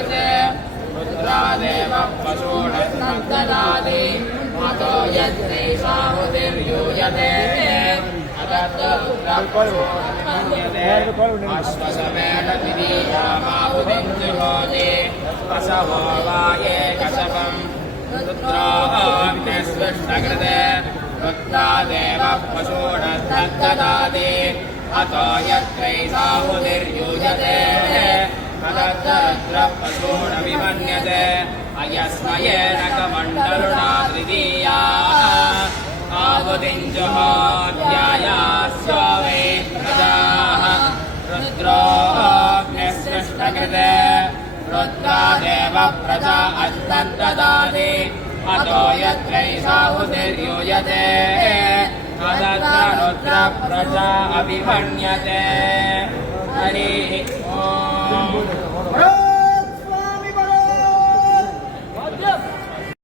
विमन्यते रुद्रादेव पशूणस्तदादि अतो यद्वैषाहुतिर्यूयते अश्वसमेन द्वितीयामाहुतिं जुहोति असवो वाये कशपम् रुद्रोऽग्निस्विष्टकृते रुद्रादेव पशूणस्तदादि अतो यद्वैषाहुतिर्यूयते रुद्रपशूणविमन्यते अयस्मयेन कमण्डलुना तृतीया आहुतिं जुहोत्यायास्यो वै प्रजाः रुद्रोऽग्निस्विष्टकृते रुद्रादेव प्रजा अस्तद्ददाति अतो यद्वैषाहुतिर्यूयते तदत्र रुद्रप्रजा अभिमन्यते हरिः